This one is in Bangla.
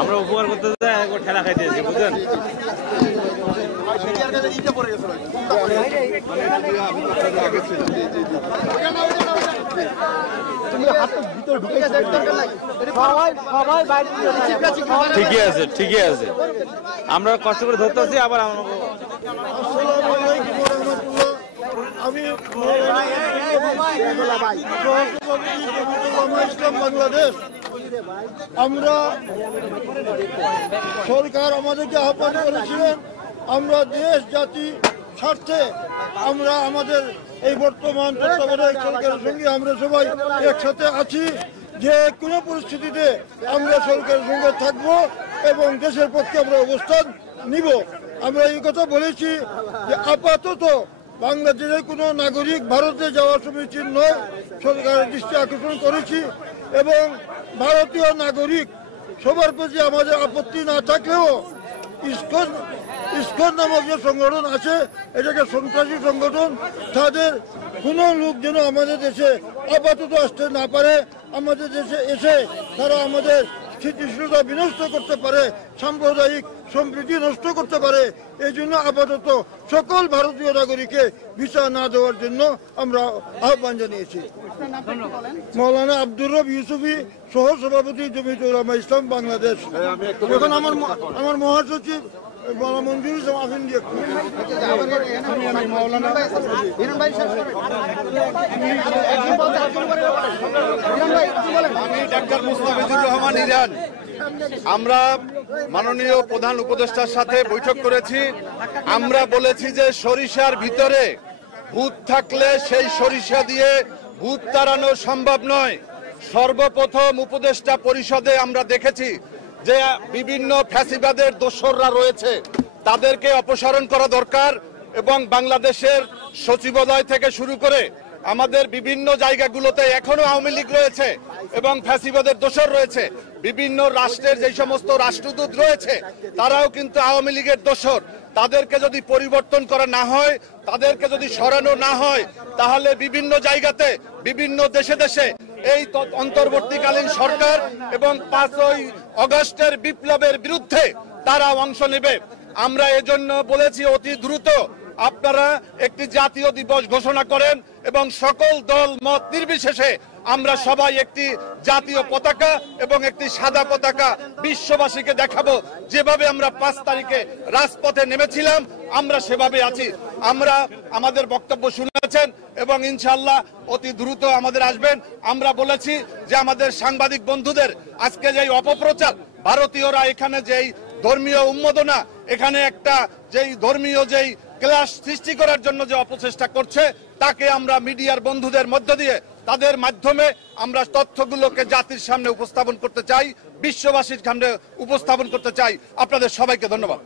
আমরা উপকার করতে যাই একবার ঠেলা খাইতেছি বুঝলেন। ঠিকই আছে ঠিকই আছে, আমরা কষ্ট করে ধরতেছি আবার আমি ইসলাম বাংলাদেশ, আমরা সরকার আমাদেরকে আহ্বান করেছিলেন, আমরা দেশ জাতি স্বার্থে আমরা আমাদের এই বর্তমান তত্ত্বাবধায়ক সরকারের সঙ্গে আমরা সবাই একসাথে আছি, যে কোনো পরিস্থিতিতে আমরা সরকারের সঙ্গে থাকব এবং দেশের পক্ষে আমরা অবস্থান নিব। আমরা এই কথা বলেছি যে আপাতত বাংলাদেশের কোনো নাগরিক ভারতে যাওয়া সমীচীন নয়, সরকারের দৃষ্টি আকর্ষণ করেছি। এবং ভারতীয় নাগরিক সবার প্রতি আমাদের আপত্তি না থাকলেও ইসকন নামক যে সংগঠন আছে, এটাকে সন্ত্রাসী সংগঠন, তাদের কোনো লোক যেন আমাদের দেশে আপাতত আসতে না পারে, আমাদের দেশে এসে তারা আমাদের স্থিতিশীলতা বিনষ্ট করতে পারে, সাম্প্রদায়িক সম্প্রীতি নষ্ট করতে পারে। এই জন্য আপাতত সকল ভারতীয় নাগরিককে ভিসা না দেওয়ার জন্য আমরা আহ্বান জানিয়েছি। মৌলানা আব্দুর রব ইউসুফি, সহ সভাপতি জমিয়ত উলামা ইসলাম বাংলাদেশ। এখন আমার মহাসচিব মঞ্জুর আফিন দিয়ে ডাক্তার মুস্তাফিজুর রহমান ইরান, আমরা মাননীয় প্রধান উপদেষ্টার সাথে বৈঠক করেছি। আমরা বলেছি যে সরিষার ভিতরে ভূত থাকলে সেই সরিষা দিয়ে ভূত তাড়ানো সম্ভব নয়। সর্বপ্রথম উপদেষ্টা পরিষদে আমরা দেখেছি যে বিভিন্ন ফ্যাসিবাদের দোসররা রয়েছে, তাদেরকে অপসারণ করা দরকার এবং বাংলাদেশের সচিবালয় থেকে শুরু করে আমাদের বিভিন্ন জায়গাগুলোতে এখনো আওয়ামী লীগ রয়েছে এবং ফ্যাসিবাদের দোসর রয়েছে। বিভিন্ন রাষ্ট্রের যে সমস্ত রাষ্ট্রদূত রয়েছে তারাও কিন্তু আওয়ামী লীগের দোসর। তাদেরকে যদি পরিবর্তন করা না হয়, তাদেরকে যদি সরানো না হয়, তাহলে বিভিন্ন জায়গাতে বিভিন্ন দেশে দেশে এই অন্তর্বর্তীকালীন সরকার এবং 5ই আগস্টের বিপ্লবের বিরুদ্ধে তারা অংশ নেবে। আমরা এজন্য বলেছি অতি দ্রুত আপনারা একটি জাতীয় দিবস ঘোষণা করেন এবং সকল দল মত নির্বিশেষে আমরা সবাই একটি জাতীয় পতাকা এবং একটি সাদা পতাকা বিশ্ববাসীকে দেখাবো। যেভাবে আমরা 5 তারিখে রাজপথে নেমেছিলাম আমরা সেভাবে আছি। আমরা আমাদের বক্তব্য শুনেছেন এবং ইনশাআল্লাহ অতি দ্রুত আমাদের আসবেন। আমরা বলেছি যে আমাদের সাংবাদিক বন্ধুদের আজকে যেই অপপ্রচার, ভারতীয়রা এখানে যেই ধর্মীয় উন্মাদনা, এখানে একটা যেই ধর্মীয় যেই ক্লাস সৃষ্টি করার জন্য যে অপচেষ্টা করছে, তাকে আমরা মিডিয়ার বন্ধুদের মধ্য দিয়ে তাদের মাধ্যমে আমরা তথ্যগুলোকে জাতির সামনে উপস্থাপন করতে চাই, বিশ্ববাসীর সামনে উপস্থাপন করতে চাই। আপনাদের সবাইকে ধন্যবাদ।